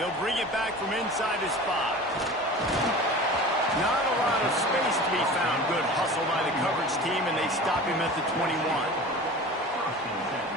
He'll bring it back from inside his 5. Not a lot of space to be found. Good hustle by the coverage team, and they stop him at the 21.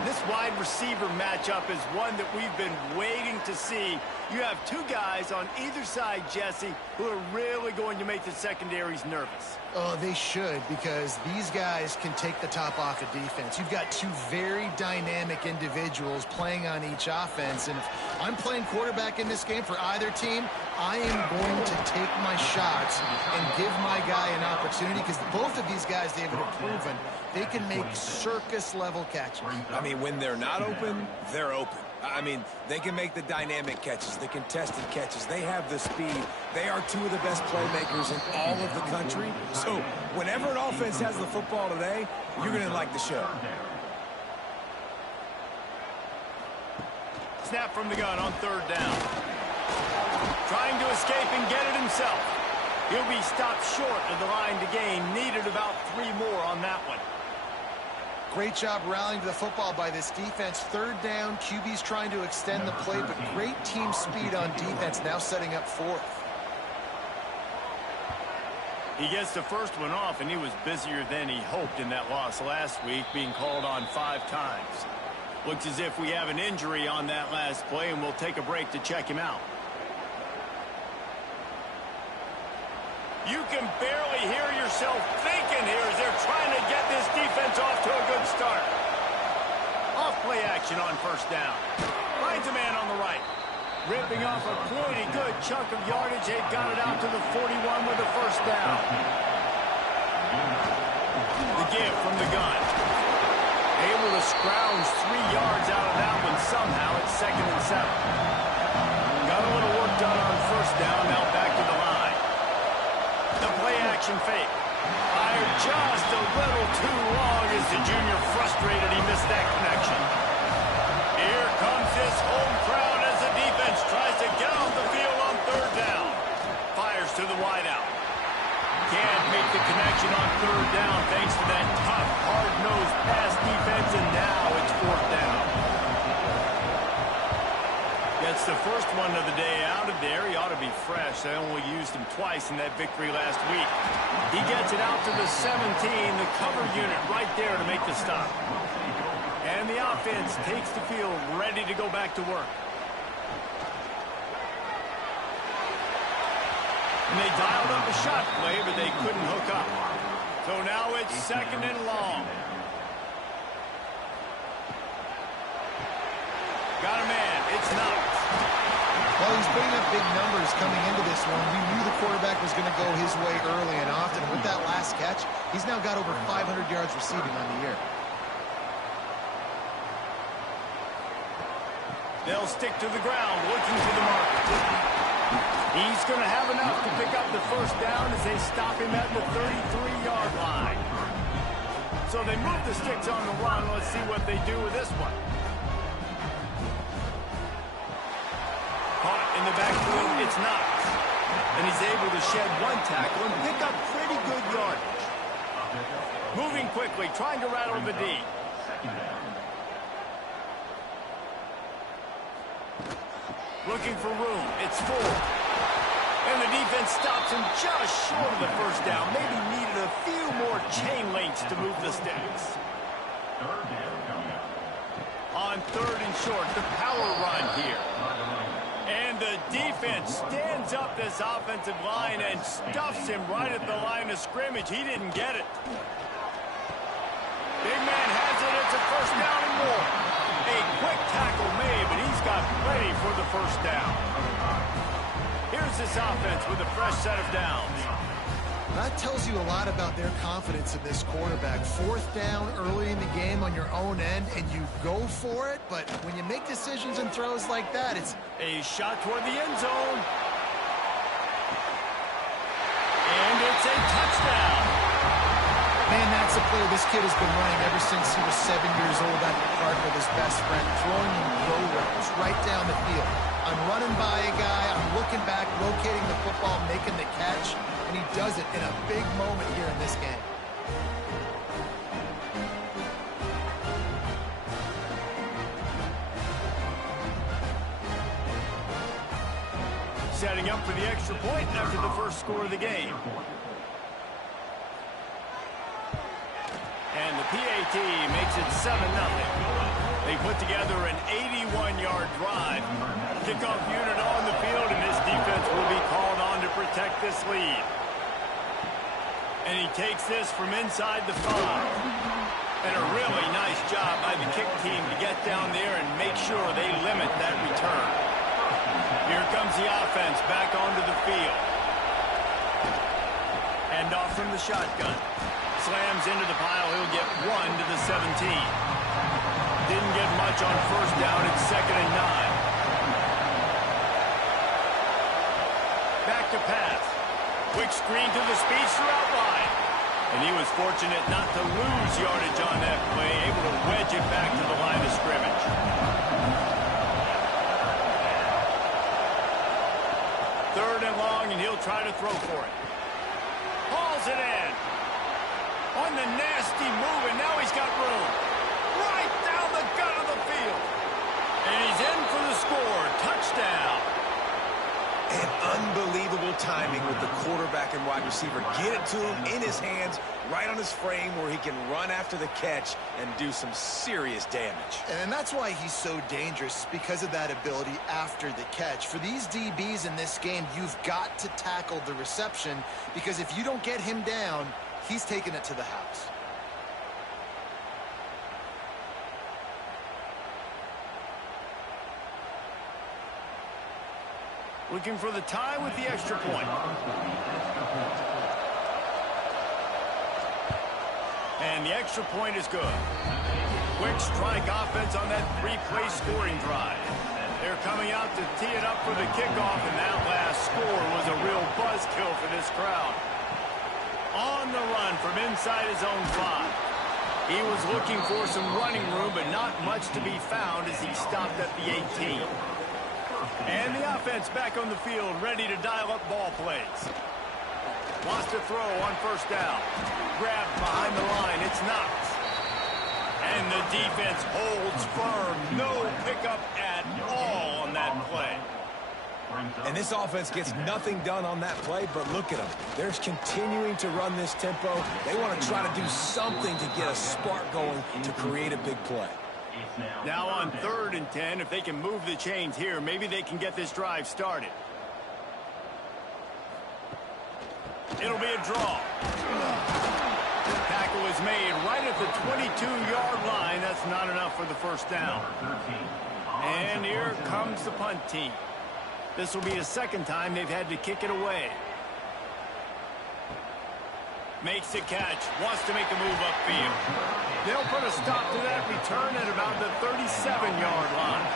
This wide receiver matchup is one that we've been waiting to see. You have two guys on either side, Jesse, who are really going to make the secondaries nervous. Oh, they should, because these guys can take the top off of defense. You've got two very dynamic individuals playing on each offense, and if I'm playing quarterback in this game for either team, I am going to take my shots and give my guy an opportunity, because both of these guys, David, have proven they can make circus-level catches. I mean, when they're not open, they're open. I mean, they can make the dynamic catches, the contested catches. They have the speed. They are two of the best playmakers in all of the country. So whenever an offense has the football today, you're going to like the show. Snap from the gun on 3rd down. Trying to escape and get it himself. He'll be stopped short of the line to gain. Needed about 3 more on that one. Great job rallying to the football by this defense. 3rd down, QB's trying to extend the play, but great team speed on defense, now setting up 4th. He gets the first one off, and he was busier than he hoped in that loss last week, being called on 5 times. Looks as if we have an injury on that last play, and we'll take a break to check him out. You can barely hear yourself thinking here as they're trying to get this defense off to a good start. Off play action on 1st down. Finds a man on the right. Ripping off a pretty good chunk of yardage. They got it out to the 41 with the 1st down. The give from the gun. Able to scrounge 3 yards out of that one somehow. It's 2nd and 7. Got a little work done on 1st down. Now back to the line. The play-action fake. Fired just a little too long as the junior frustrated. He missed that connection. Here comes this home crowd as the defense tries to get off the field on 3rd down. Fires to the wideout. Can't make the connection on 3rd down thanks to that tough, hard-nosed pass defense, and now it's 4th down. Gets the first one of the day out of there. He ought to be fresh. They only used him twice in that victory last week. He gets it out to the 17, the cover unit right there to make the stop. And the offense takes the field ready to go back to work. And they dialed up a shot play, but they couldn't hook up. So now it's 2nd and long. Got a man. It's not. Well, he's putting up big numbers coming into this one. We knew the quarterback was going to go his way early and often. With that last catch, he's now got over 500 yards receiving on the year. They'll stick to the ground, looking for the mark. He's going to have enough to pick up the 1st down as they stop him at the 33-yard line. So they move the sticks on the run. Let's see what they do with this one. Caught in the backfield, it's not. And he's able to shed 1 tackle and pick up pretty good yardage. Moving quickly, trying to rattle the D. Looking for room, it's full. And the defense stops him just short of the 1st down. Maybe needed a few more chain links to move the sticks. On 3rd and short, the power run here. And the defense stands up this offensive line and stuffs him right at the line of scrimmage. He didn't get it. Big man has it. It's a 1st down and more. A quick tackle made, but he's got plenty for the 1st down. Here's this offense with a fresh set of downs. That tells you a lot about their confidence in this quarterback. 4th down early in the game on your own end, and you go for it, but when you make decisions and throws like that, it's a shot toward the end zone. And it's a touchdown. Man, that's a play this kid has been running ever since he was 7 years old at the park with his best friend, throwing in go routes right down the field. I'm running by a guy, I'm looking back, locating the football, making the catch, and he does it in a big moment here in this game. setting up for the extra point after the first score of the game. And the PAT makes it 7-0. They put together an 81-yard drive. Kickoff unit on the field, and this defense will be called on to protect this lead. And he takes this from inside the 5. And a really nice job by the kick team to get down there and make sure they limit that return. Here comes the offense back onto the field. And off from the shotgun. Slams into the pile. He'll get 1 to the 17. Didn't get much on first down. It's 2nd and 9. Back to pass. Quick screen to the speedster out wide. And he was fortunate not to lose yardage on that play, able to wedge it back to the line of scrimmage. 3rd and long, and he'll try to throw for it. Hauls it in. On the nasty move, and now he's got room. Right down the gut of the field. And he's in for the score. Touchdown. And unbelievable timing with the quarterback and wide receiver. Get it to him in his hands, right on his frame where he can run after the catch and do some serious damage. And that's why he's so dangerous, because of that ability after the catch. For these DBs in this game, you've got to tackle the reception, because if you don't get him down, he's taking it to the house. Looking for the tie with the extra point. And the extra point is good. Quick strike offense on that 3-play scoring drive. They're coming out to tee it up for the kickoff, and that last score was a real buzzkill for this crowd. On the run from inside his own 5. He was looking for some running room, but not much to be found as he stopped at the 18. And the offense back on the field, ready to dial up ball plays. Wants to throw on first down. Grabbed behind the line. It's Knox. And the defense holds firm. No pickup at all on that play. And this offense gets nothing done on that play, but look at them. They're continuing to run this tempo. They want to try to do something to get a spark going to create a big play. Now on 3rd and 10, if they can move the chains here, maybe they can get this drive started. It'll be a draw. The tackle is made right at the 22-yard line. That's not enough for the first down. And here comes the punt team. This will be the 2nd time they've had to kick it away. Makes the catch. Wants to make a move upfield. They'll put a stop to that return at about the 37-yard line.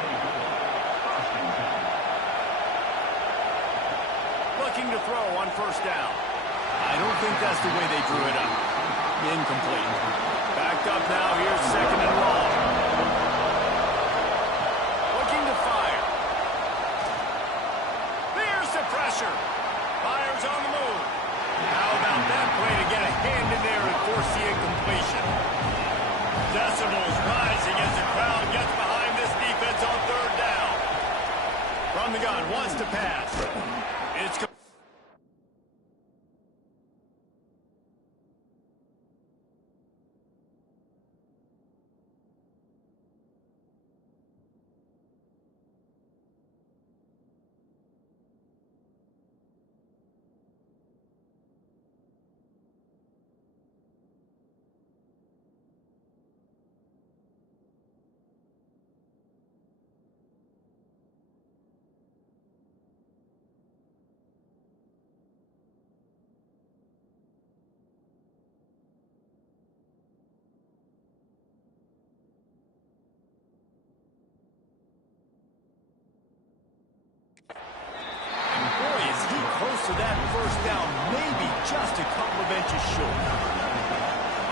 Looking to throw on first down. I don't think that's the way they drew it up. Incomplete. Backed up now. Here's 2nd and long. Looking to fire. There's the pressure. Fires on the move. How about that play to get a hand in there and force the incompletion? Decimals rising as the crowd gets behind this defense on 3rd down. From the gun, wants to pass. It's to that first down, maybe just a couple of inches short.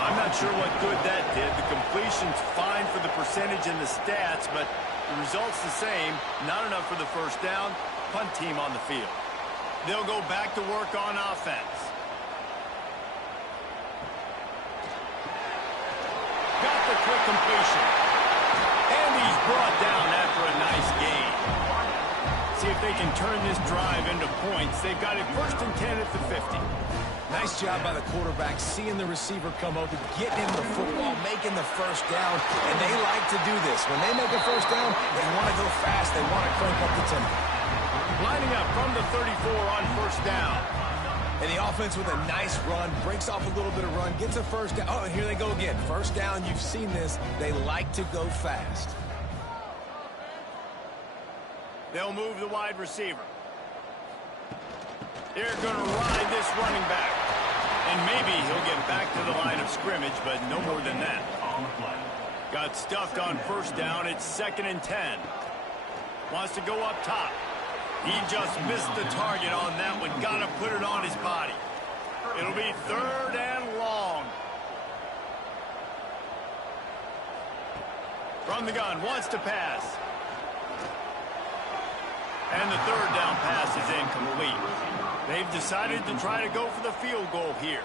I'm not sure what good that did. The completion's fine for the percentage and the stats, but the result's the same. Not enough for the first down. Punt team on the field. They'll go back to work on offense. Got the quick completion. And he's brought down after a nice gain. see if they can turn this drive into points. They've got it 1st and 10 at the 50. Nice job by the quarterback, seeing the receiver come open, getting him the football, making the first down, and they like to do this. When they make a first down, they want to go fast. They want to crank up the tempo. Lining up from the 34 on 1st down. And the offense with a nice run, breaks off a little bit of run, gets a first down. Oh, and here they go again. First down, you've seen this. They like to go fast. They'll move the wide receiver. They're going to ride this running back. And maybe he'll get back to the line of scrimmage, but no more than that. Got stuffed on 1st down. It's 2nd and 10. Wants to go up top. He just missed the target on that one. Got to put it on his body. It'll be 3rd and long. From the gun, wants to pass. And the 3rd down pass is incomplete. They've decided to try to go for the field goal here.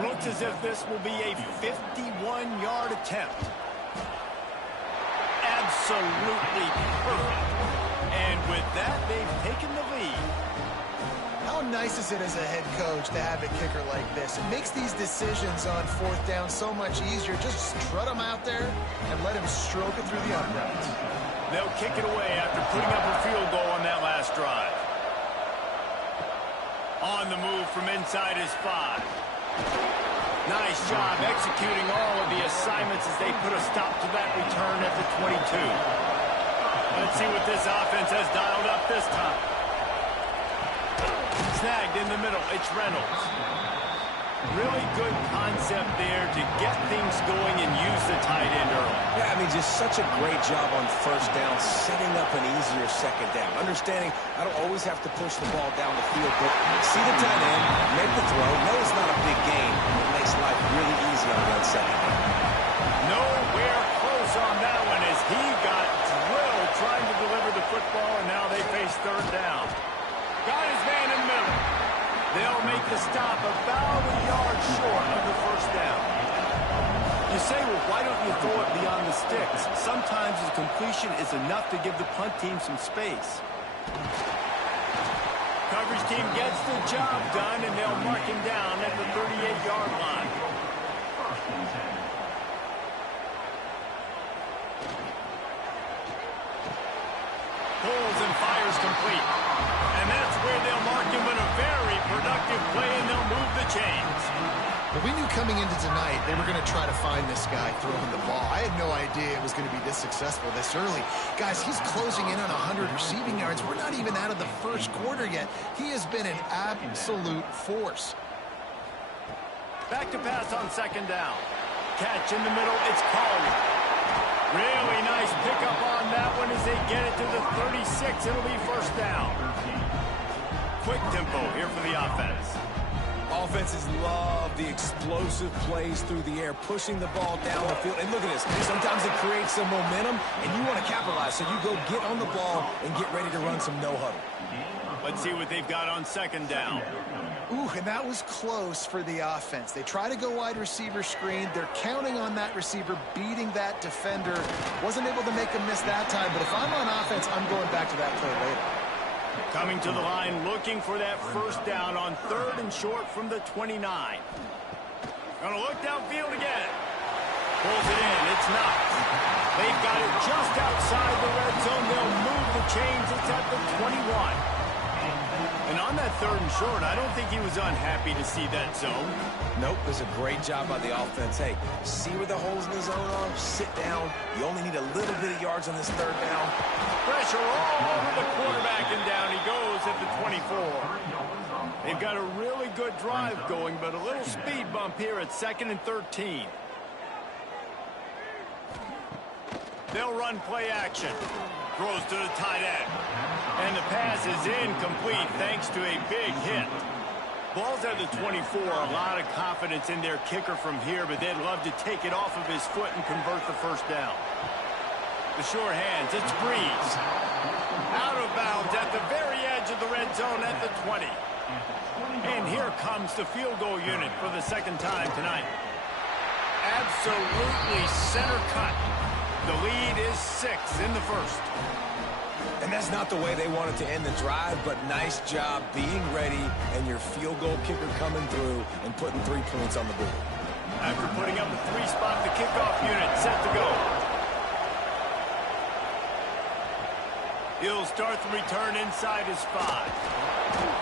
Looks as if this will be a 51-yard attempt. Absolutely perfect. And with that, they've taken the lead. How nice is it as a head coach to have a kicker like this? It makes these decisions on 4th down so much easier. Just strut him out there and let him stroke it through the uprights. They'll kick it away after putting up a field goal on that last drive. On the move from inside his 5. Nice job executing all of the assignments as they put a stop to that return at the 22. Let's see what this offense has dialed up this time. Snagged in the middle. It's Reynolds. Really good concept there to get things going and use the tight end early. Yeah, I mean, just such a great job on 1st down, setting up an easier 2nd down. Understanding I don't always have to push the ball down the field, but see the tight end, make the throw. No, it's not a big game. It makes life really easy on that 2nd down. Nowhere close on that one as he got drilled trying to deliver the football, and now they face 3rd down. Got his man in the middle. They'll make the stop about a yard short of the 1st down. You say, well, why don't you throw it beyond the sticks? Sometimes the completion is enough to give the punt team some space. Coverage team gets the job done, and they'll mark him down at the 38-yard line. Pulls and fires complete. And that's where they'll mark him with a very productive play, and they'll move the chains. But we knew coming into tonight they were going to try to find this guy throwing the ball. I had no idea it was going to be this successful this early. Guys, he's closing in on 100 receiving yards. We're not even out of the 1st quarter yet. He has been an absolute force. Back to pass on 2nd down. Catch in the middle. It's Collier. Really nice pickup on that one as they get it to the 36. It'll be 1st down. Quick tempo here for the offense. Offenses love the explosive plays through the air, pushing the ball down the field. And look at this. Sometimes it creates some momentum, and you want to capitalize. So you go get on the ball and get ready to run some no-huddle. Let's see what they've got on 2nd down. Ooh, and that was close for the offense. They try to go wide receiver screen. They're counting on that receiver beating that defender. Wasn't able to make him miss that time, but if I'm on offense, I'm going back to that play later. Coming to the line, looking for that 1st down on 3rd and short from the 29. Gonna look downfield again. Pulls it in. It's not. They've got it just outside the red zone. They'll move the chains. It's at the 21. And on that 3rd and short, I don't think he was unhappy to see that zone. Nope, it was a great job by the offense. Hey, see where the holes in the zone are? Sit down. You only need a little bit of yards on this 3rd down. Pressure all over the quarterback, and down he goes at the 24. They've got a really good drive going, but a little speed bump here at 2nd and 13. They'll run play action. Throws to the tight end. And the pass is incomplete thanks to a big hit. Ball's at the 24. A lot of confidence in their kicker from here, but they'd love to take it off of his foot and convert the 1st down. The sure hands. It's Breeze. Out of bounds at the very edge of the red zone at the 20. And here comes the field goal unit for the 2nd time tonight. Absolutely center cut. The lead is 6 in the 1st. And that's not the way they wanted to end the drive, but nice job being ready and your field goal kicker coming through and putting 3 points on the board. After putting up a 3-spot, the kickoff unit set to go. He'll start the return inside his 5.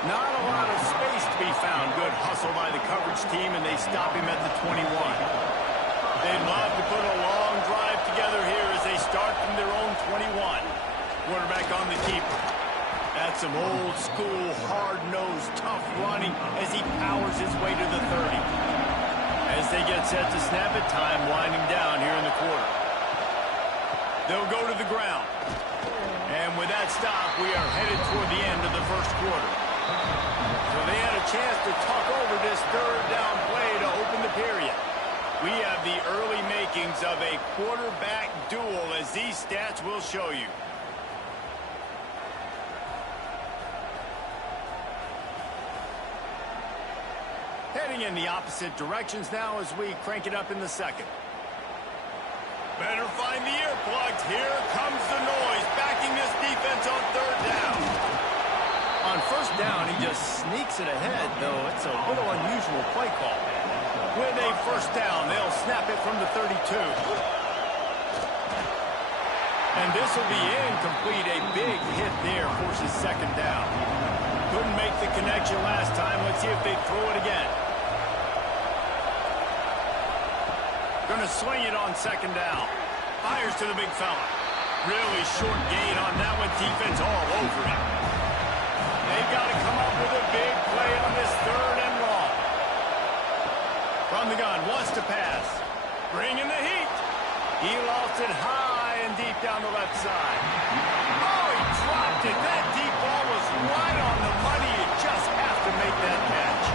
Not a lot of space to be found. Good hustle by the coverage team, and they stop him at the 21. They'd love to put a long drive together here as they start from their own 21. Quarterback on the keeper. That's some old-school, hard-nosed, tough running as he powers his way to the 30. As they get set to snap it, time winding down here in the quarter. They'll go to the ground. And with that stop, we are headed toward the end of the first quarter. So they had a chance to talk over this third down play to open the period. We have the early makings of a quarterback duel, as these stats will show you. Heading in the opposite directions now as we crank it up in the second. Better find the earplugs. Here comes the noise, backing this defense on third down. On first down, he just sneaks it ahead, though it's a little unusual play call. With a first down, they'll snap it from the 32. And this will be incomplete. A big hit there forces second down. Couldn't make the connection last time. Let's see if they throw it again. Going to swing it on second down. Fires to the big fella. Really short gain on that one. Defense all over him. They've got to come up with a big play on this third and long. From the gun, wants to pass. Bringing the heat. He lost it high and deep down the left side. Oh, he dropped it. That deep ball was right on the money. You just have to make that catch.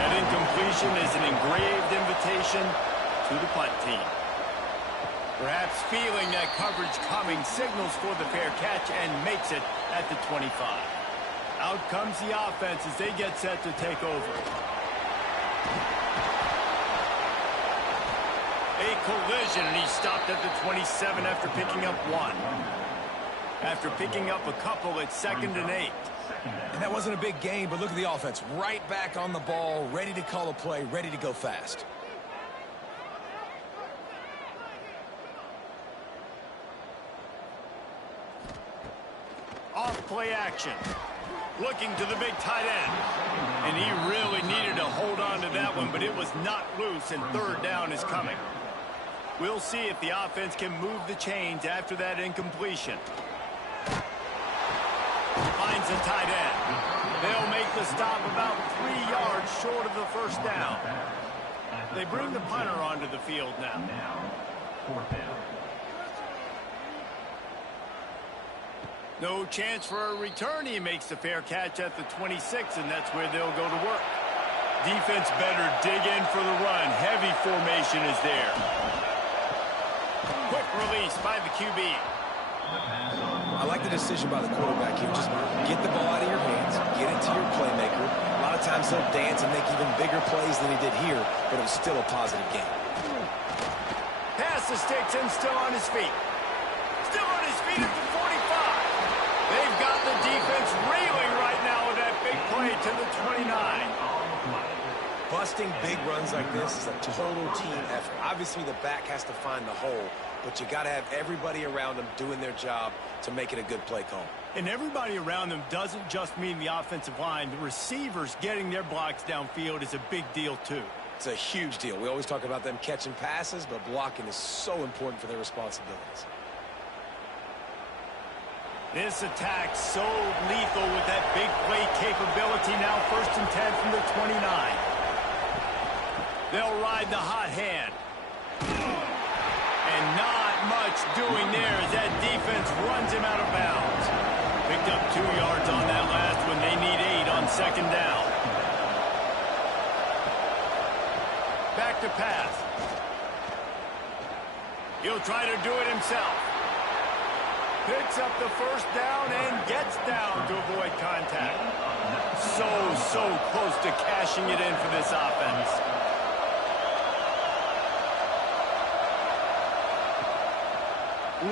That incompletion is an engraved invitation to the punt team. Perhaps feeling that coverage coming, signals for the fair catch and makes it at the 25. Out comes the offense as they get set to take over. A collision, and he stopped at the 27 after picking up 1. After picking up a couple, it's 2nd and 8. And that wasn't a big gain, but look at the offense. Right back on the ball, ready to call a play, ready to go fast. Off play action. Looking to the big tight end. And he really needed to hold on to that one, but it was not loose, and third down is coming. We'll see if the offense can move the chains after that incompletion. Finds the tight end. They'll make the stop about 3 yards short of the first down. They bring the punter onto the field now. Fourth down. No chance for a return. He makes the fair catch at the 26, and that's where they'll go to work. Defense better dig in for the run. Heavy formation is there. Quick release by the QB. I like the decision by the quarterback here. Just get the ball out of your hands, get it to your playmaker. A lot of times he'll dance and make even bigger plays than he did here, but it was still a positive game. Pass the sticks and still on his feet. Still on his feet at the 45. They've got the defense reeling right now with that big play to the 29. Busting big runs like this is a total team effort. Obviously, the back has to find the hole, but you got to have everybody around them doing their job to make it a good play call. And everybody around them doesn't just mean the offensive line. The receivers getting their blocks downfield is a big deal, too. It's a huge deal. We always talk about them catching passes, but blocking is so important for their responsibilities. This attack so lethal with that big play capability. Now 1st and 10 from the 29. They'll ride the hot hand. And not much doing there as that defense runs him out of bounds. Picked up 2 yards on that last one. They need 8 on second down. Back to pass. He'll try to do it himself. Picks up the first down and gets down to avoid contact. So close to cashing it in for this offense.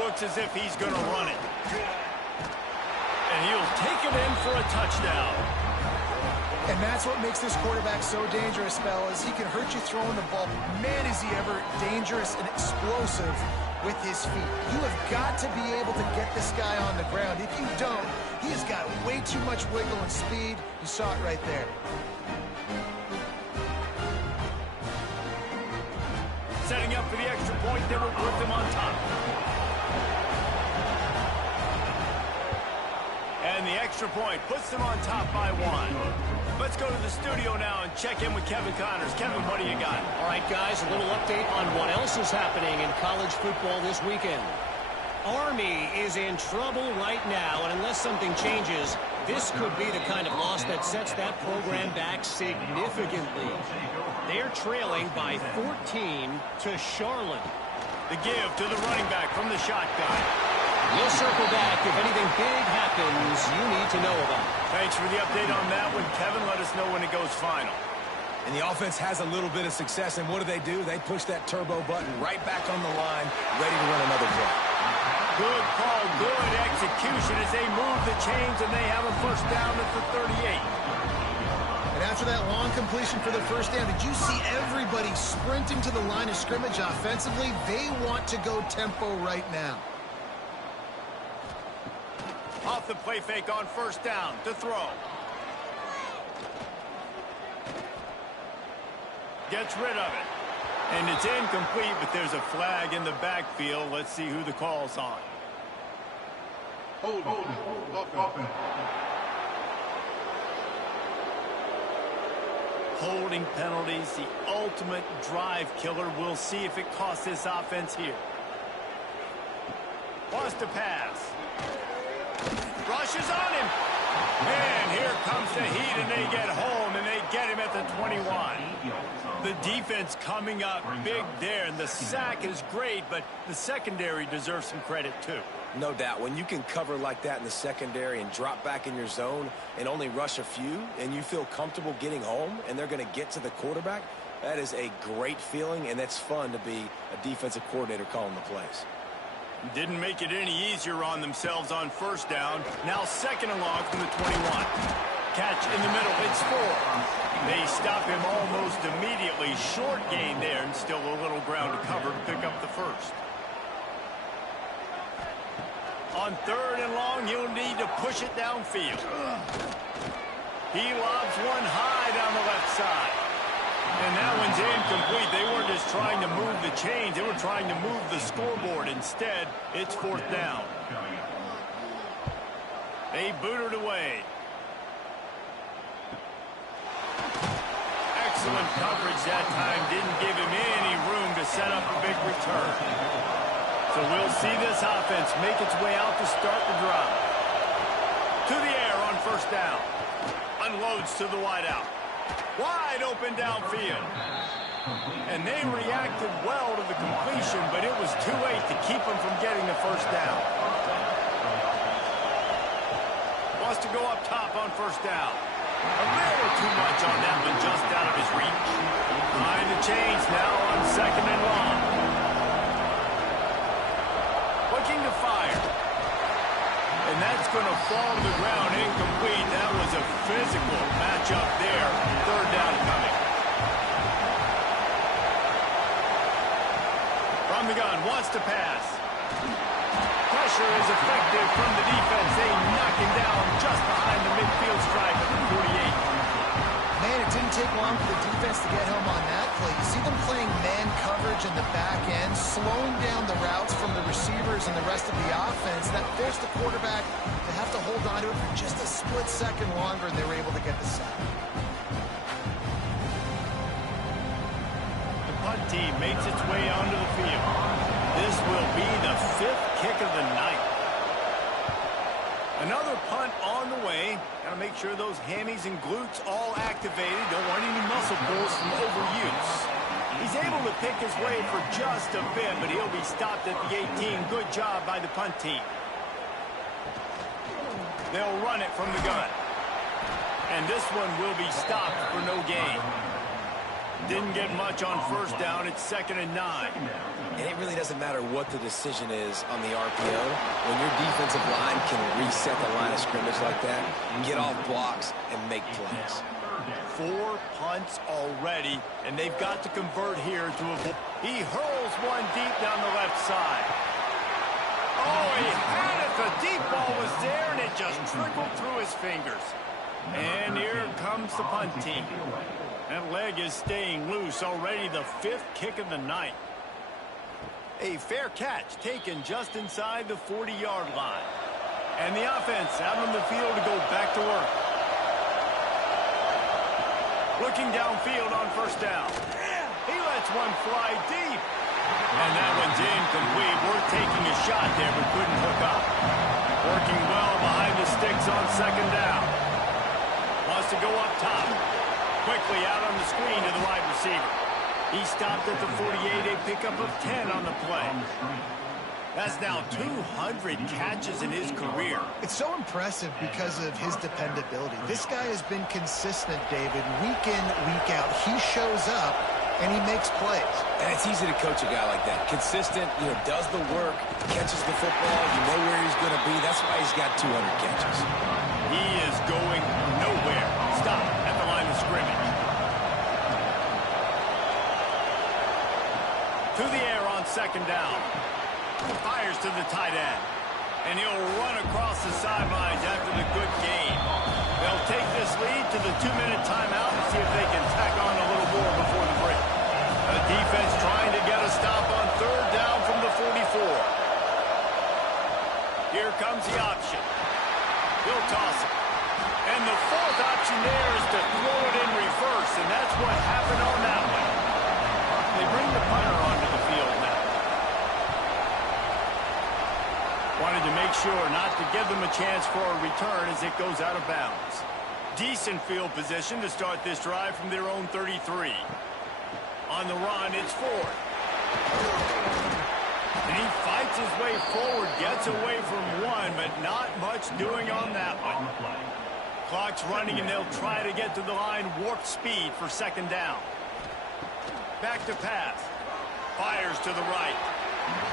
Looks as if he's going to run it. And he'll take it in for a touchdown. And that's what makes this quarterback so dangerous, fellas. He can hurt you throwing the ball. Man, is he ever dangerous and explosive with his feet. You have got to be able to get this guy on the ground. If you don't, he has got way too much wiggle and speed. You saw it right there. Setting up for the extra point, they will put them on top. And the extra point puts them on top by 1. Let's go to the studio now and check in with Kevin Connors. Kevin, what do you got? All right, guys, a little update on what else is happening in college football this weekend. Army is in trouble right now, and unless something changes, this could be the kind of loss that sets that program back significantly. They're trailing by 14 to Charlotte. The give to the running back from the shotgun. We'll circle back if anything big happens you need to know about. Thanks for the update on that one, Kevin. Let us know when it goes final. And the offense has a little bit of success, and what do? They push that turbo button right back on the line, ready to run another play. Good call, good execution as they move the chains, and they have a first down at the 38. And after that long completion for the first down, did you see everybody sprinting to the line of scrimmage offensively? They want to go tempo right now. Off the play fake on first down to throw. Gets rid of it. And it's incomplete, but there's a flag in the backfield. Let's see who the call's on. Hold. Holding penalties, the ultimate drive killer. We'll see if it costs this offense here. Wants to pass. Rushes on him. And here comes the heat, and they get home, and they get him at the 21. The defense coming up big there, and the sack is great, but the secondary deserves some credit too. No doubt. When you can cover like that in the secondary and drop back in your zone and only rush a few, and you feel comfortable getting home, and they're going to get to the quarterback, that is a great feeling, and that's fun to be a defensive coordinator calling the plays. Didn't make it any easier on themselves on first down. Now second and long from the 21. Catch in the middle. It's 4. They stop him almost immediately. Short gain there, and still a little ground to cover to pick up the first. On third and long, you'll need to push it downfield. He lobs one high down the left side. And that one's incomplete. They weren't just trying to move the chains. They were trying to move the scoreboard. Instead, it's fourth down. They boot it away. Excellent coverage that time. Didn't give him any room to set up a big return. So we'll see this offense make its way out to start the drive. To the air on first down. Unloads to the wideout. Wide open downfield. And they reacted well to the completion, but it was too late to keep them from getting the first down. Wants to go up top on first down. A little too much on that one, just out of his reach. Behind the chains now on second and long. Looking to fire. And that's going to fall to the ground incomplete. That was a physical matchup there. Third down coming. From the gun, wants to pass. Pressure is effective from the defense. They knock him down just behind the midfield stripe at the 48. Man, it didn't take long for the defense to get home on that play. You see them playing man coverage in the back end, slowing down the routes from the receivers and the rest of the offense. That forced the quarterback to have to hold on to it for just a split second longer, and they were able to get the sack. The punt team makes its way onto the field. This will be the 5th kick of the night. Another punt on the way. Got to make sure those hammies and glutes all activated. Don't want any muscle pulls from overuse. He's able to pick his way for just a bit, but he'll be stopped at the 18. Good job by the punt team. They'll run it from the gun. And this one will be stopped for no gain. Didn't get much on first down. It's 2nd and 9. And it really doesn't matter what the decision is on the RPO. When your defensive line can reset the line of scrimmage like that, get off blocks, and make plays. 4 punts already, and they've got to convert here to avoid. He hurls one deep down the left side. Oh, he had it. The deep ball was there, and it just trickled through his fingers. And here comes the punt team. That leg is staying loose. Already the 5th kick of the night. A fair catch taken just inside the 40-yard line. And the offense out on the field to go back to work. Looking downfield on first down. He lets one fly deep. And that one's incomplete. Worth taking a shot there, but couldn't hook up. Working well behind the sticks on 2nd down. Wants to go up top. Quickly out on the screen to the wide receiver. He stopped at the 48, a pickup of 10 on the play. That's now 200 catches in his career. It's so impressive because of his dependability. This guy has been consistent, David, week in, week out. He shows up, and he makes plays. And it's easy to coach a guy like that. Consistent, does the work, catches the football, you know where he's going to be. That's why he's got 200 catches. He is going nowhere. Stop at the line of scrimmage. To the air on 2nd down. Fires to the tight end. And he'll run across the sidelines after the good gain. They'll take this lead to the 2-minute timeout and see if they can tack on a little more before the break. The defense trying to get a stop on 3rd down from the 44. Here comes the option. He'll toss it. And the 4th option there is to throw it in reverse, and that's what happened on that one. They bring the punter onto the field now. Wanted to make sure not to give them a chance for a return as it goes out of bounds. Decent field position to start this drive from their own 33. On the run, it's Ford. And he fights his way forward, gets away from one, but not much doing on that one. Clock's running, and they'll try to get to the line warp speed for 2nd down. Back to pass. Fires to the right.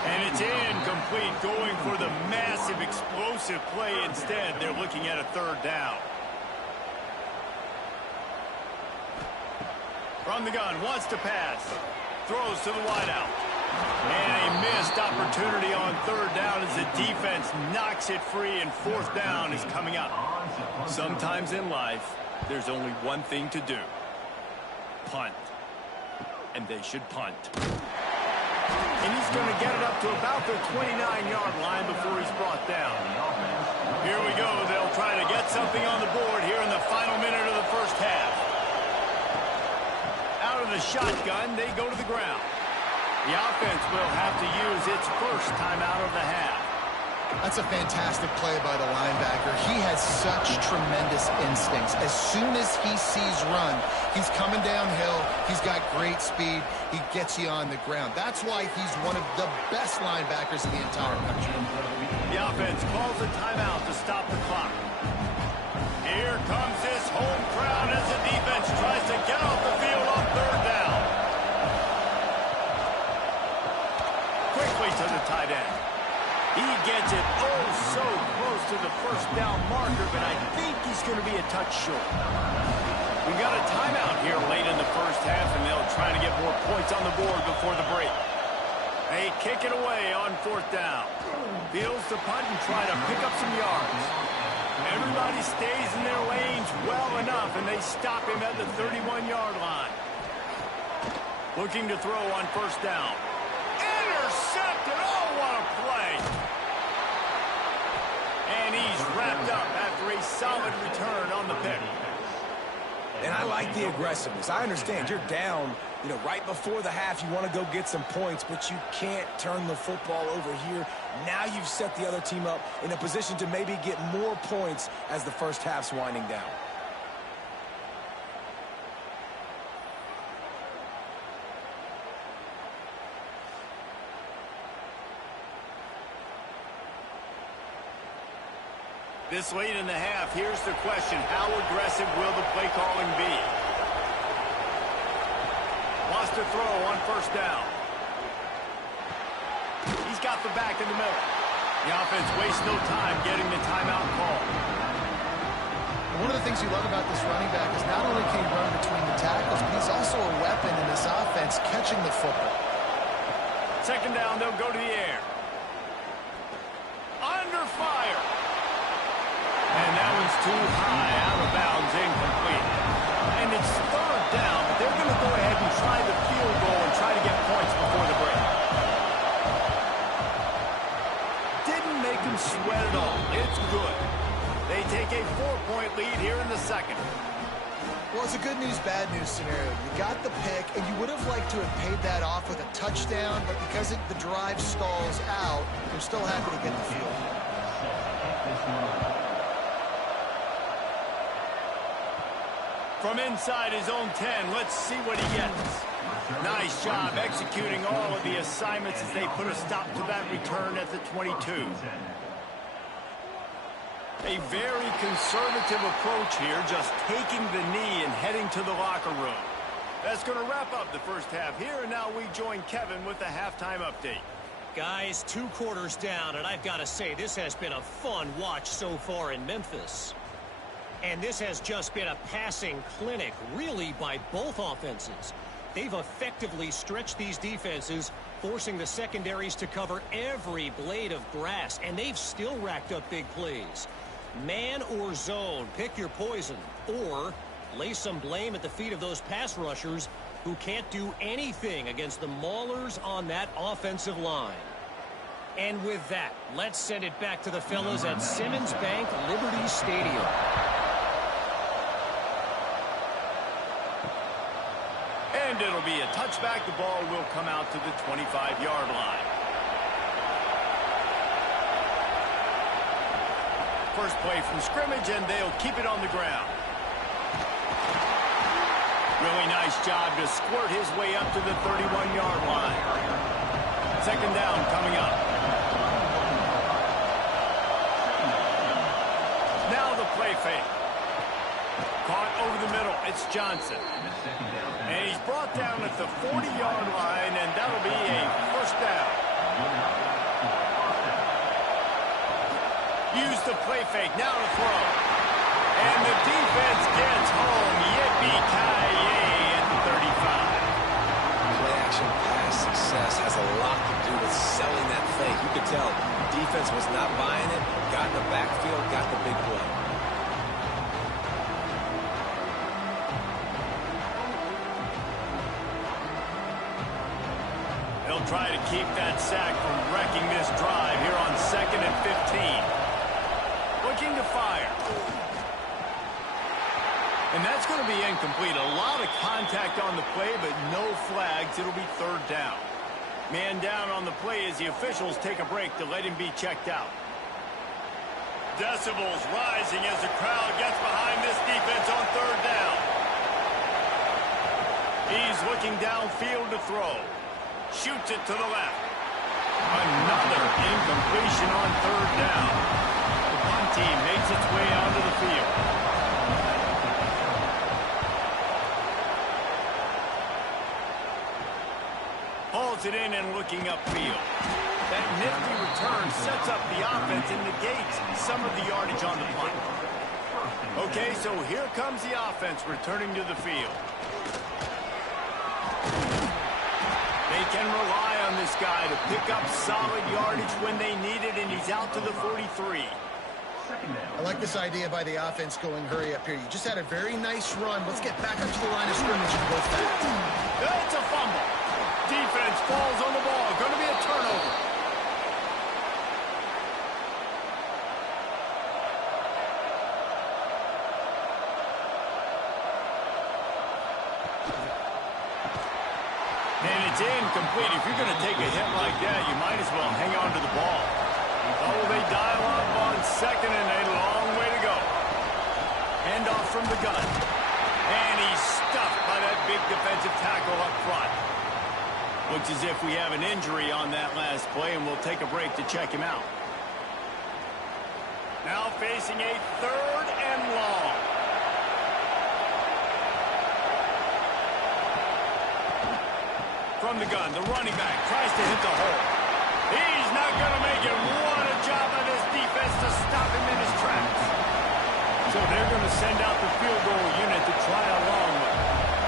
And it's incomplete, going for the massive explosive play instead. They're looking at a 3rd down. From the gun, wants to pass. Throws to the wideout. And a missed opportunity on 3rd down as the defense knocks it free, and 4th down is coming up. Sometimes in life, there's only one thing to do. Punt. And they should punt. And he's going to get it up to about the 29-yard line before he's brought down. Here we go. They'll try to get something on the board here in the final minute of the first half. Out of the shotgun, they go to the ground. The offense will have to use its first timeout of the half. That's a fantastic play by the linebacker. He has such tremendous instincts. As soon as he sees run, he's coming downhill. He's got great speed. He gets you on the ground. That's why he's one of the best linebackers in the entire country. The offense calls a timeout to stop the clock. Here comes this home crowd as the defense tries to get off the field on 3rd down. Quickly to the tight end. He gets it so close to the 1st down marker, but I think he's going to be a touch short. We've got a timeout here late in the first half, and they'll try to get more points on the board before the break. They kick it away on 4th down. Fields the punt and try to pick up some yards. Everybody stays in their lanes well enough, and they stop him at the 31-yard line. Looking to throw on 1st down. Intercepted! Oh, what a play! And he's wrapped up after a solid return on the pick. And I like the aggressiveness. I understand you're down, right before the half. You want to go get some points, but you can't turn the football over here. Now you've set the other team up in a position to maybe get more points as the first half's winding down. This late in the half, here's the question. How aggressive will the play calling be? toss to throw on first down. He's got the back in the middle. The offense wastes no time getting the timeout call. One of the things you love about this running back is not only can he run between the tackles, but he's also a weapon in this offense catching the football. Second down, they'll go to the air. Under fire. And that one's too high, out of bounds, incomplete. And it's third down, but they're going to go ahead and try the field goal and try to get points before the break. Didn't make him sweat at all. It's good. They take a 4-point lead here in the second. Well, it's a good news, bad news scenario. You got the pick, and you would have liked to have paid that off with a touchdown, but because the drive stalls out, you're still happy to get the field. From inside his own 10, let's see what he gets. Nice job executing all of the assignments as they put a stop to that return at the 22. A very conservative approach here, just taking the knee and heading to the locker room. That's going to wrap up the first half here, and now we join Kevin with the halftime update. Guys, 2 quarters down, and I've got to say, this has been a fun watch so far in Memphis. And this has just been a passing clinic, really, by both offenses. They've effectively stretched these defenses, forcing the secondaries to cover every blade of grass, and they've still racked up big plays. Man or zone, pick your poison, or lay some blame at the feet of those pass rushers who can't do anything against the maulers on that offensive line. And with that, let's send it back to the fellas at Simmons Bank Liberty Stadium. And it'll be a touchback. The ball will come out to the 25-yard line. First play from scrimmage, and they'll keep it on the ground. Really nice job to squirt his way up to the 31-yard line. Second down coming up. Now the play fake. Caught over the middle. It's Johnson. And he's brought down at the 40-yard line, and that'll be a first down. Use the play fake. Now to throw. And the defense gets home. Yippee-ki-yay at the 35. Play-action pass success has a lot to do with selling that fake. You could tell defense was not buying it, got in the backfield, got the big play. They'll try to keep that sack from wrecking this drive here on 2nd and 15. Looking to fire. And that's going to be incomplete. A lot of contact on the play, but no flags. It'll be third down. Man down on the play as the officials take a break to let him be checked out. Decibels rising as the crowd gets behind this defense on third down. He's looking downfield to throw. Shoots it to the left. Another incompletion on third down. The punt team makes its way onto the field. Hauls it in and looking upfield. That nifty return sets up the offense and negates some of the yardage on the punt. Okay, so here comes the offense returning to the field. They can rely on this guy to pick up solid yardage when they need it, and he's out to the 43. I like this idea by the offense going hurry up here. You just had a very nice run. Let's get back up to the line of scrimmage and go fast. It's a fumble. Defense falls on the ball. Going to be a turnover. And it's incomplete. If you're going to take a hit like that, you might as well hang on to the ball. Oh, they dial up on second, and a long way to go. Handoff from the gun. And he's stuffed by that big defensive tackle up front. Looks as if we have an injury on that last play, and we'll take a break to check him out. Now facing a third and long. from the gun. The running back tries to hit the hole. He's not going to make it. What a job by this defense to stop him in his tracks. So they're going to send out the field goal unit to try a long one.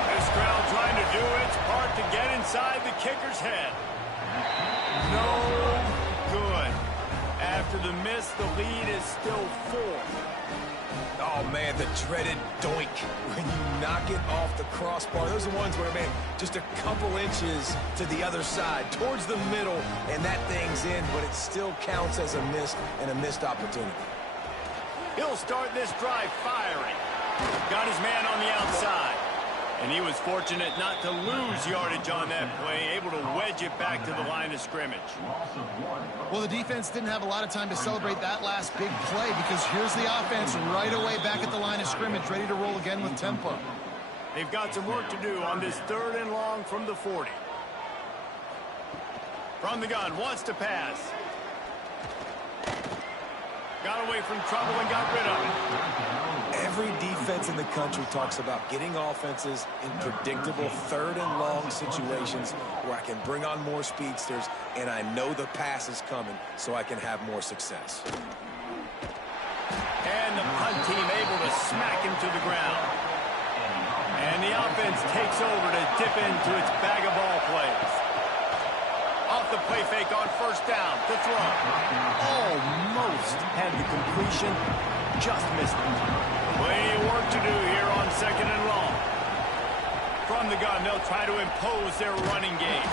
This crowd trying to do its part to get inside the kicker's head. No good. After the miss, the lead is still 4. Oh, man, the dreaded doink when you knock it off the crossbar. Those are ones where, man, just a couple inches to the other side, towards the middle, and that thing's in, but it still counts as a miss and a missed opportunity. He'll start this drive firing. Got his man on the outside. And he was fortunate not to lose yardage on that play, able to wedge it back to the line of scrimmage. Well, the defense didn't have a lot of time to celebrate that last big play because here's the offense right away back at the line of scrimmage, ready to roll again with tempo. They've got some work to do on this 3rd and long from the 40. From the gun, wants to pass. Got away from trouble and got rid of it. Every defense in the country talks about getting offenses in predictable 3rd and long situations where I can bring on more speedsters and I know the pass is coming so I can have more success. And the punt team able to smack him to the ground. And the offense takes over to dip into its bag of ball plays. Off the play fake on 1st down to throw. Almost had the completion, just missed it. Plenty of work to do here on 2nd and long. From the gun, they'll try to impose their running game.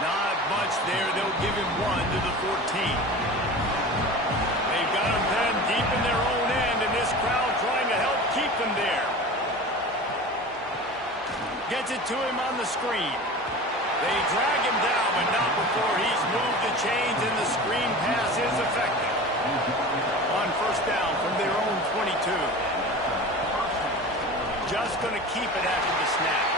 Not much there. They'll give him 1 to the 14. They've got him then deep in their own end, and this crowd trying to help keep them there. Gets it to him on the screen. They drag him down, but not before he's moved the chains, and the screen pass is effective. On 1st down from their own 22. Just going to keep it after the snap.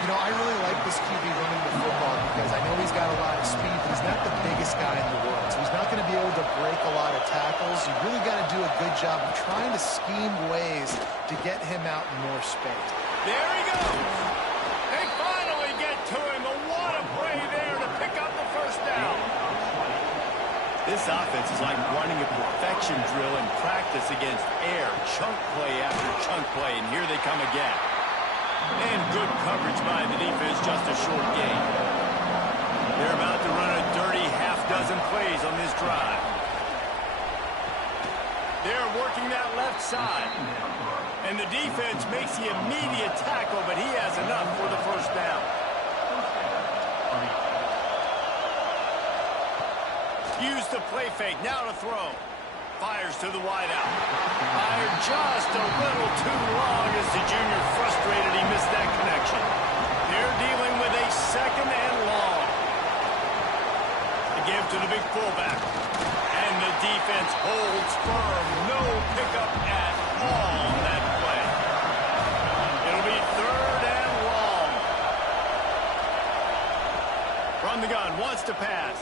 You know, I really like this QB running the football because I know he's got a lot of speed, but he's not the biggest guy in the world. So he's not going to be able to break a lot of tackles. You really got to do a good job of trying to scheme ways to get him out in more space. There he goes. They finally get to him. But what a play there to pick up the 1st down. This offense is like running a perfection drill in practice against air. Chunk play after chunk play, and here they come again. And good coverage by the defense, just a short gain. They're about to run a dirty half-dozen plays on this drive. They're working that left side. And the defense makes the immediate tackle, but he has enough for the 1st down. Use the play fake, now to throw. Fires to the wideout. Fired just a little too long as the junior frustrated he missed that connection. They're dealing with a 2nd and long. To give to the big fullback. And the defense holds firm. No pickup at all on that play. It'll be 3rd and long. From the gun, wants to pass.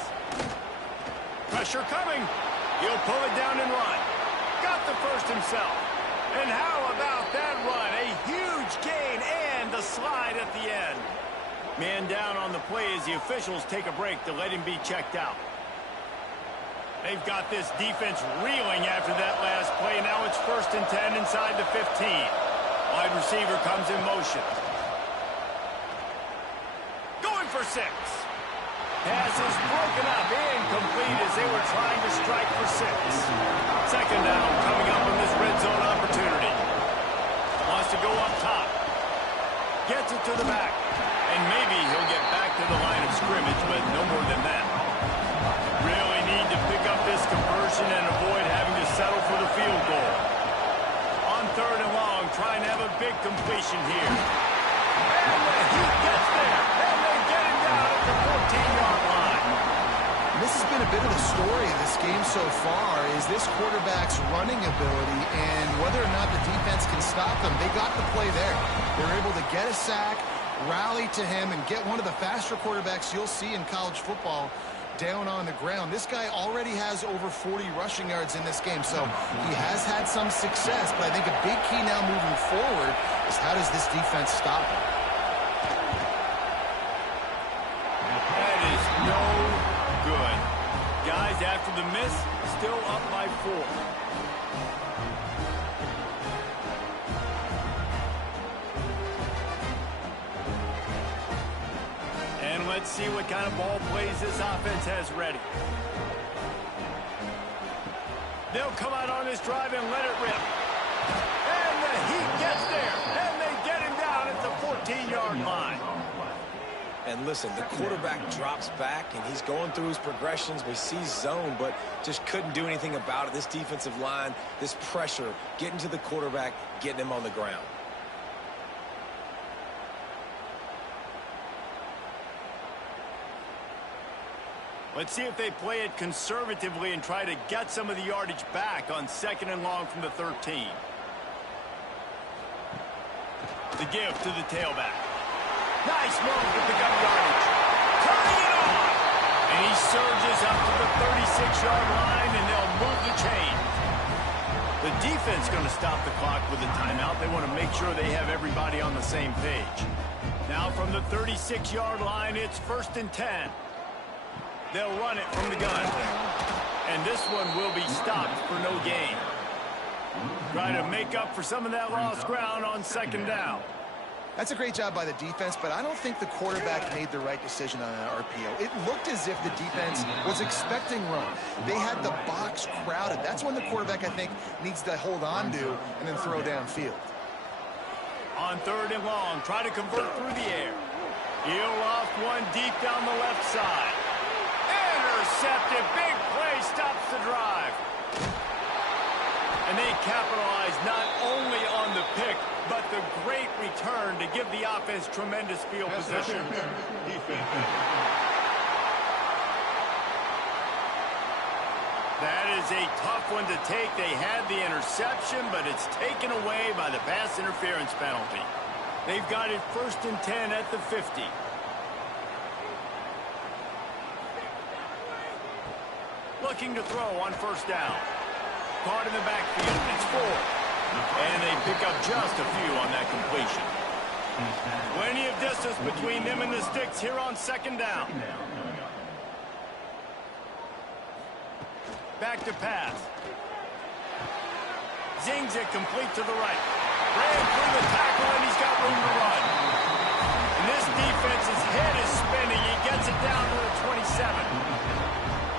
Pressure coming. He'll pull it down and run. Got the 1st himself. And how about that run? A huge gain and the slide at the end. Man down on the play as the officials take a break to let him be checked out. They've got this defense reeling after that last play. Now it's 1st and 10 inside the 15. Wide receiver comes in motion. Going for 6. Pass is broken up, incomplete as they were trying to strike for 6. 2nd down coming up on this red zone opportunity. Wants to go up top. Gets it to the back. And maybe he'll get back to the line of scrimmage, but no more than that. Really need to pick up this conversion and avoid having to settle for the field goal. On 3rd and long, trying to have a big completion here. And he gets there. And they get him down at the 14-yard line. This has been a bit of the story of this game so far, is this quarterback's running ability and whether or not the defense can stop them. They got the play there. They're able to get a sack, rally to him, and get one of the faster quarterbacks you'll see in college football down on the ground. This guy already has over 40 rushing yards in this game, so he has had some success, but I think a big key now moving forward is how does this defense stop him? guys, after the miss, still up by 4. And let's see what kind of ball plays this offense has ready. They'll come out on this drive and let it rip. And the Heat gets there. And they get him down at the 14-yard line. And listen, the quarterback drops back, and he's going through his progressions. We see zone, but just couldn't do anything about it. This defensive line, this pressure, getting to the quarterback, getting him on the ground. Let's see if they play it conservatively and try to get some of the yardage back on 2nd and long from the 13. The give to the tailback. Nice move to pick up yardage. Turning it on. And he surges up to the 36-yard line, and they'll move the chain. The defense going to stop the clock with a timeout. They want to make sure they have everybody on the same page. Now from the 36-yard line, it's 1st and 10. They'll run it from the gun. And this one will be stopped for no gain. Try to make up for some of that lost ground on 2nd down. That's a great job by the defense, but I don't think the quarterback made the right decision on that RPO. It looked as if the defense was expecting run. They had the box crowded. That's when the quarterback, I think, needs to hold on to and then throw downfield. On 3rd and long, try to convert through the air. He'll loft one deep down the left side. Intercepted. Big play stops the drive. And they capitalize not only on the pick, but the great return to give the offense tremendous field position. That is a tough one to take. They had the interception, but it's taken away by the pass interference penalty. They've got it 1st and 10 at the 50. Looking to throw on 1st down. Caught in the backfield. It's 4. And they pick up just a few on that completion. Plenty of distance between them and the sticks here on 2nd down. Back to pass. Zings it complete to the right. Ran through the tackle, and he's got room to run. And this defense's head is spinning. He gets it down to the 27.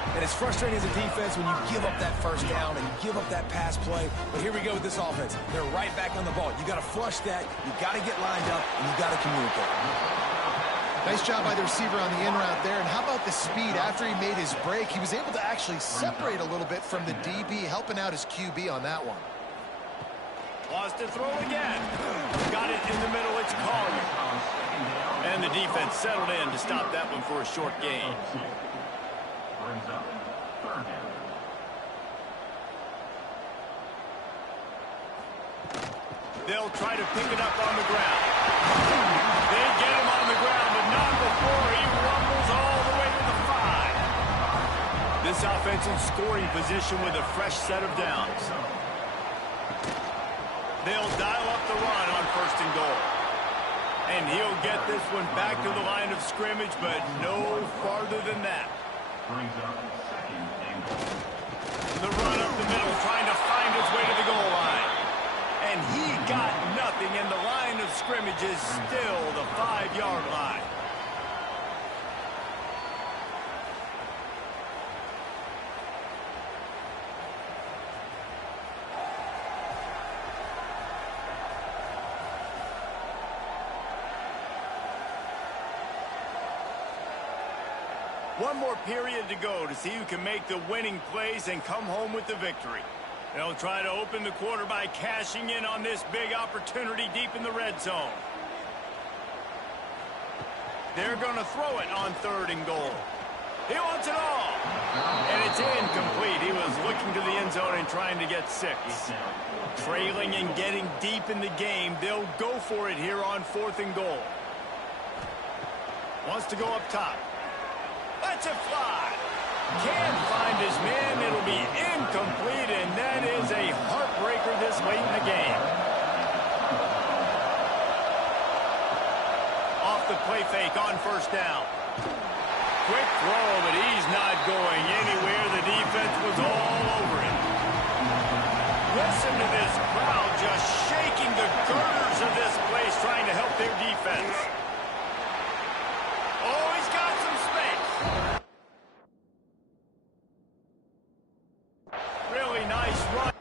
And it's frustrating as a defense when you give up that 1st down and you give up that pass play. But here we go with this offense. They're right back on the ball. You got to flush that. You got to get lined up, and you got to communicate. Nice job by the receiver on the in route there. And how about the speed after he made his break? He was able to actually separate a little bit from the DB, helping out his QB on that one. Wants to throw again. Got it in the middle. It's Collier. And the defense settled in to stop that one for a short gain. They'll try to pick it up on the ground. They get him on the ground, but not before he rumbles all the way to the 5. This offense in scoring position with a fresh set of downs. They'll dial up the run on 1st and goal. And he'll get this one back to the line of scrimmage, but no farther than that. The run up the middle, trying to find his way to the goal line. And he got nothing, and the line of scrimmage is still the 5-yard line. One more period to go to see who can make the winning plays and come home with the victory. They'll try to open the quarter by cashing in on this big opportunity deep in the red zone. They're going to throw it on 3rd and goal. He wants it all. And it's incomplete. He was looking to the end zone and trying to get 6. Trailing and getting deep in the game. They'll go for it here on 4th and goal. Wants to go up top. Lets it fly. Can't find his man. It'll be incomplete, and that is a heartbreaker this late in the game. Off the play fake on 1st down. Quick throw, but he's not going anywhere. trying to help their defense. Oh, he's got some space. Really nice run.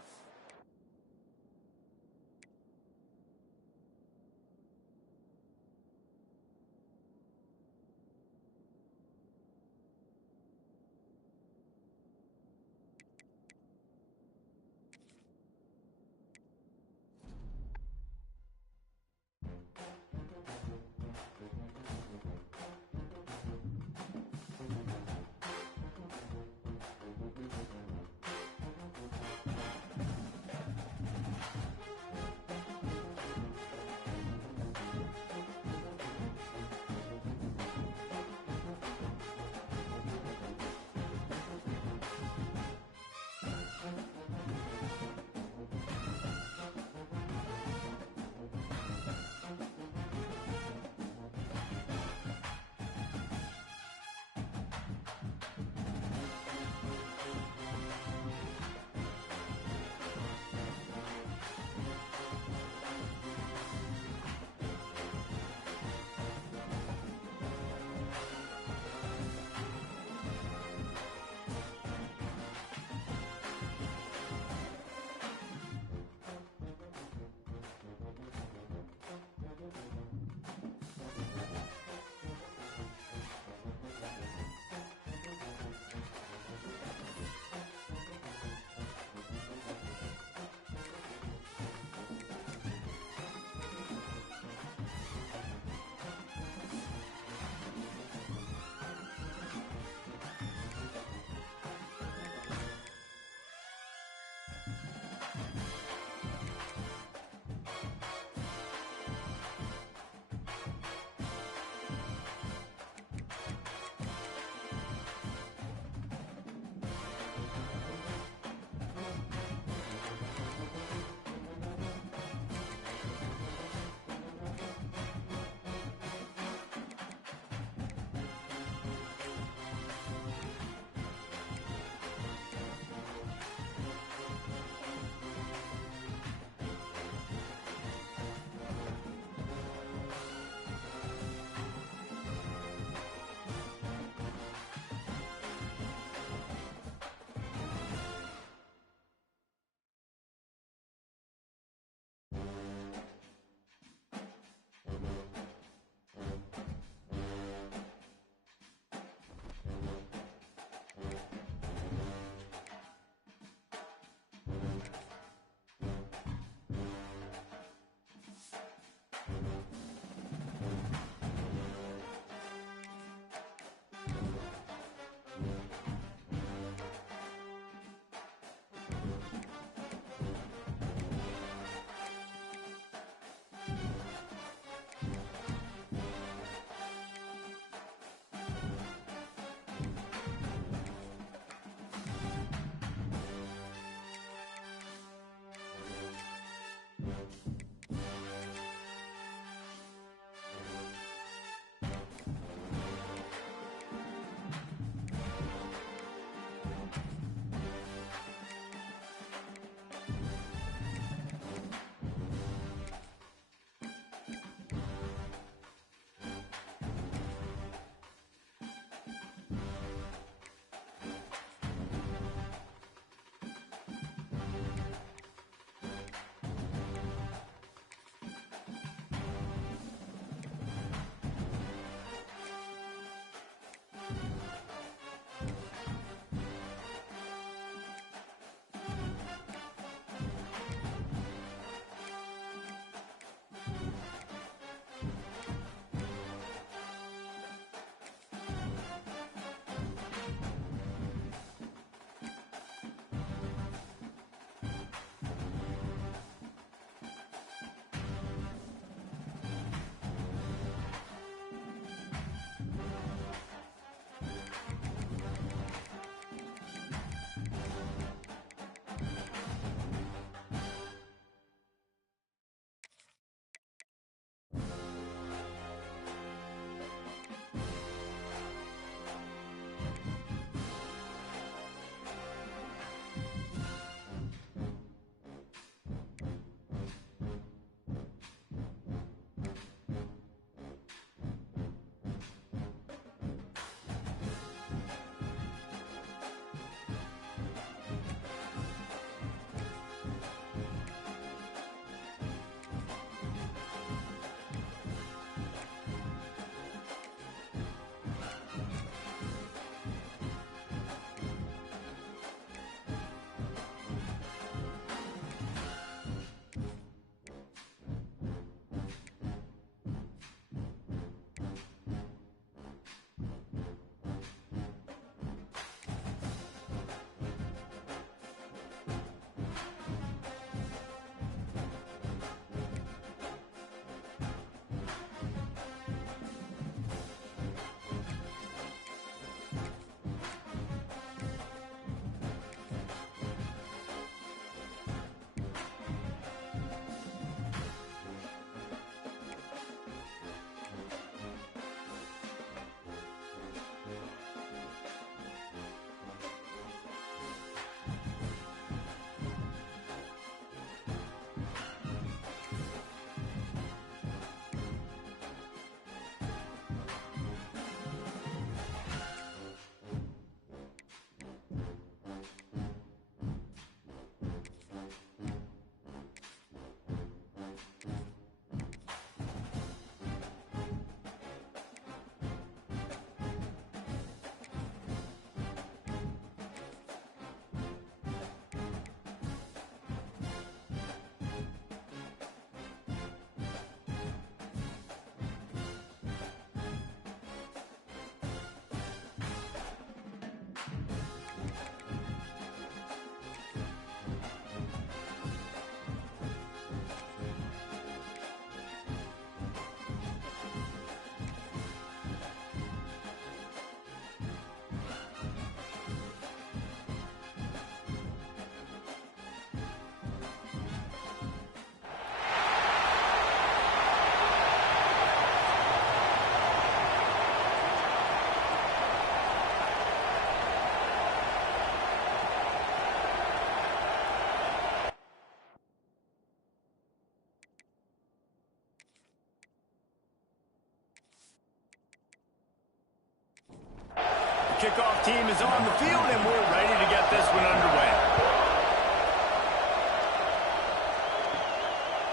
kickoff team is on the field, and we're ready to get this one underway.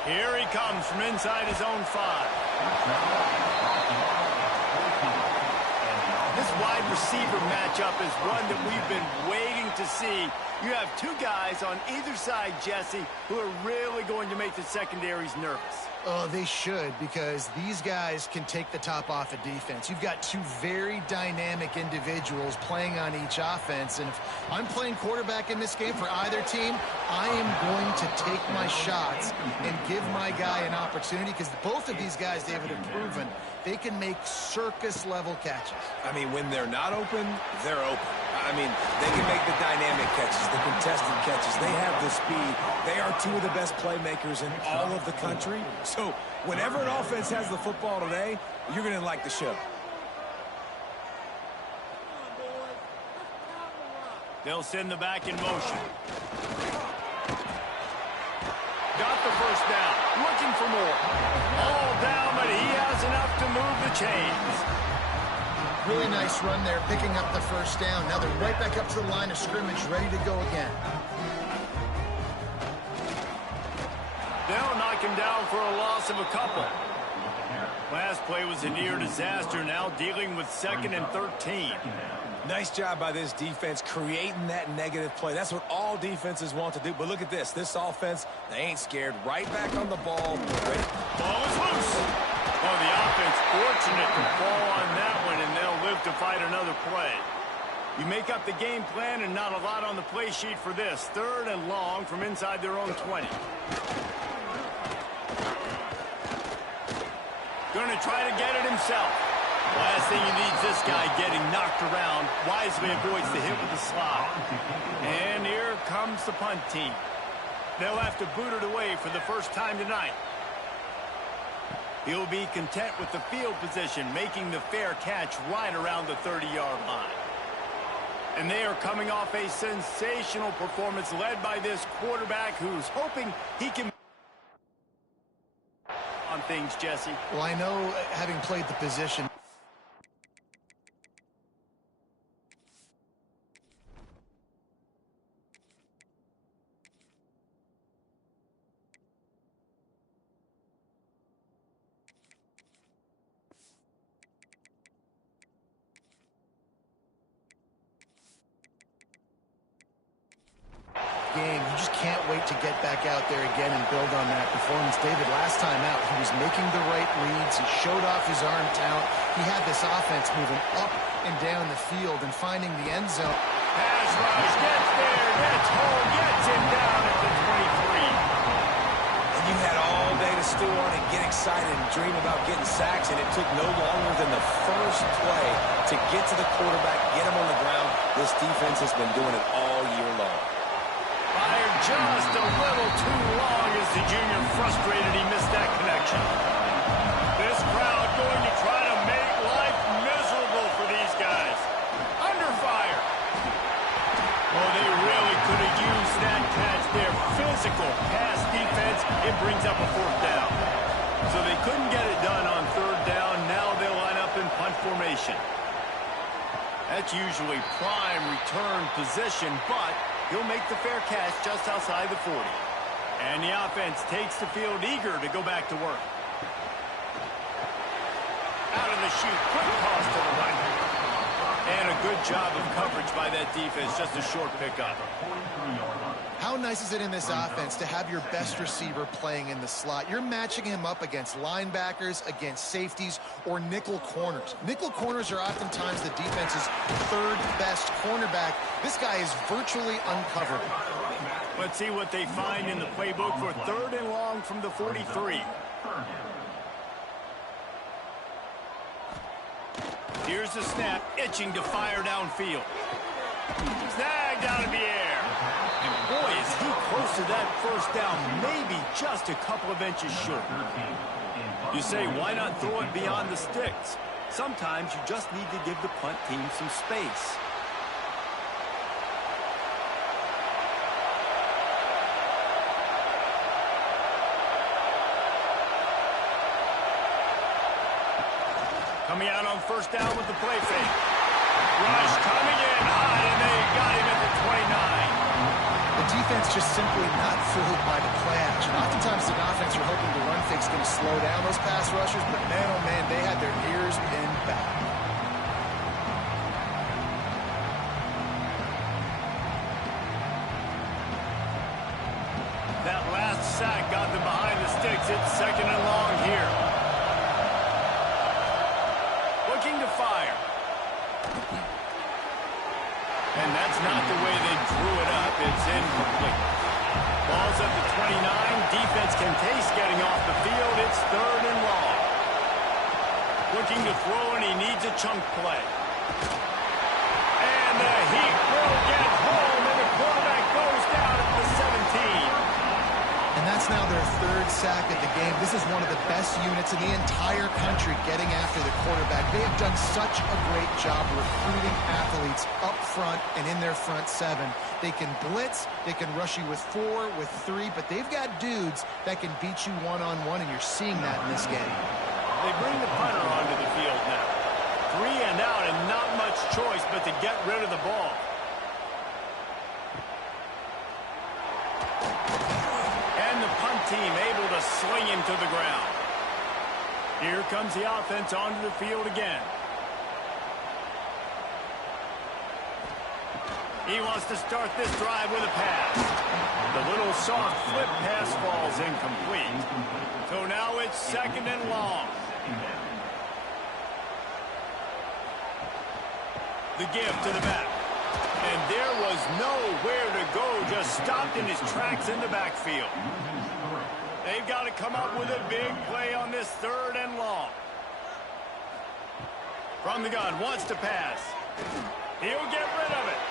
Here he comes from inside his own 5. This wide receiver matchup is one that we've been waiting to see. You have two guys on either side, Jesse, who are really going to make the secondaries nervous. Oh, they should, because these guys can take the top off a defense. You've got two very dynamic individuals playing on each offense, and if I'm playing quarterback in this game for either team, I am going to take my shots and give my guy an opportunity, because both of these guys, David, have proven they can make circus-level catches. I mean, when they're not open, they're open. I mean, they can make the dynamic catches, the contested catches. They have the speed. They are two of the best playmakers in all of the country. So whenever an offense has the football today, you're going to like the show. They'll send the back in motion. Got the first down. Looking for more. All down, but he has enough to move the chains. Really nice run there, picking up the first down. Now they're right back up to the line of scrimmage, ready to go again. They'll knock him down for a loss of a couple. Last play was a near disaster, now dealing with 2nd and 13. Nice job by this defense creating that negative play. That's what all defenses want to do. But look at this. This offense, they ain't scared. Right back on the ball. Ready. Ball is loose. Oh, the offense fortunate to fall on that one, and they'll live to fight another play. You make up the game plan, and not a lot on the play sheet for this. 3rd and long from inside their own 20. Going to try to get it himself. Last thing he needs this guy getting knocked around. Wisely avoids the hit with the slide. And here comes the punt team. They'll have to boot it away for the first time tonight. He'll be content with the field position, making the fair catch right around the 30-yard line. And they are coming off a sensational performance led by this quarterback who's hoping he can on things, Jesse. Well, I know, having played the position, game. You just can't wait to get back out there again and build on that performance. David, last time out, he was making the right reads. He showed off his arm talent. He had this offense moving up and down the field and finding the end zone. Pass rush, gets there, gets home, gets him down at the 23. And you had all day to stew on it, get excited, and dream about getting sacks, and it took no longer than the first play to get to the quarterback, get him on the ground. This defense has been doing it all year long. Fired just a little too long as the junior frustrated he missed that connection. This crowd going to try to make life miserable for these guys. Under fire. Oh, they really could have used that catch there. Physical pass defense, it brings up a 4th down. So they couldn't get it done on 3rd down. Now they'll line up in punt formation. That's usually prime return position, but he'll make the fair catch just outside the 40. And the offense takes the field eager to go back to work. Out of the chute, quick toss to the right. And a good job of coverage by that defense, just a short pickup. How nice is it in this offense to have your best receiver playing in the slot? You're matching him up against linebackers, against safeties, or nickel corners. Nickel corners are oftentimes the defense's 3rd best cornerback. This guy is virtually uncoverable. Let's see what they find in the playbook for 3rd and long from the 43. Here's the snap, itching to fire downfield. Snagged out of the air. And boy, is he close to that first down, maybe just a couple of inches short. You say, why not throw it beyond the sticks? Sometimes you just need to give the punt team some space. Coming out on 1st down with the play fake. Rush coming in high, and they got him at the 29. The defense just simply not fooled by the play action. Oftentimes the offense are hoping the run fake's going to slow down those pass rushers, but man, oh man, they had their ears pinned back. That last sack got them behind the sticks. It's second and long here. Looking to fire. And that's not the way they drew it up. It's incomplete. Ball's at the 29. Defense can taste getting off the field. It's third and long. Looking to throw, and he needs a chunk play. And the Heat will get home, and the quarterback goes down at the 17. And that's now their third sack of the game. This is one of the best units in the entire country getting after the quarterback. They have done such a great job recruiting athletes up front and in their front seven. They can blitz, they can rush you with 4, with 3, but they've got dudes that can beat you one-on-one, and you're seeing that in this game. They bring the punter onto the field now. 3 and out, and not much choice but to get rid of the ball. Team able to sling him to the ground. Here comes the offense onto the field again. He wants to start this drive with a pass. The little soft flip pass falls incomplete. So now it's second and long. The give to the back. And there was nowhere to go, just stopped in his tracks in the backfield. They've got to come up with a big play on this third and long. From the gun, wants to pass. He'll get rid of it.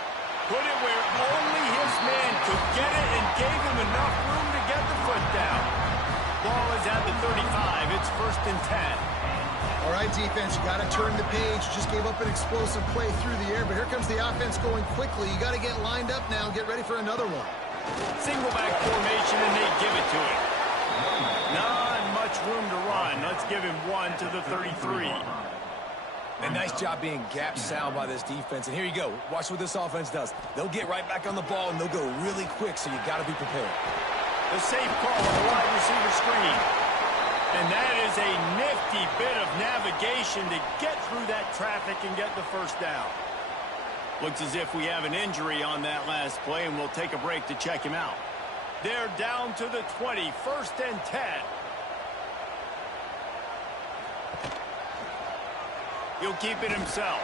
Put it where only his man could get it and gave him enough room to get the foot down. Ball is at the 35. It's first and 10. All right, defense, you got to turn the page. Just gave up an explosive play through the air, but here comes the offense going quickly. You got to get lined up now and get ready for another one. Single back formation, and they give it to him. Not much room to run. Let's give him 1 to the 33. A nice job being gap sound by this defense. And here you go. Watch what this offense does. They'll get right back on the ball, and they'll go really quick, so you got to be prepared. The safe call on the wide receiver screen. And that is a nifty bit of navigation to get through that traffic and get the first down. Looks as if we have an injury on that last play, and we'll take a break to check him out. They're down to the 20, first and 10. He'll keep it himself.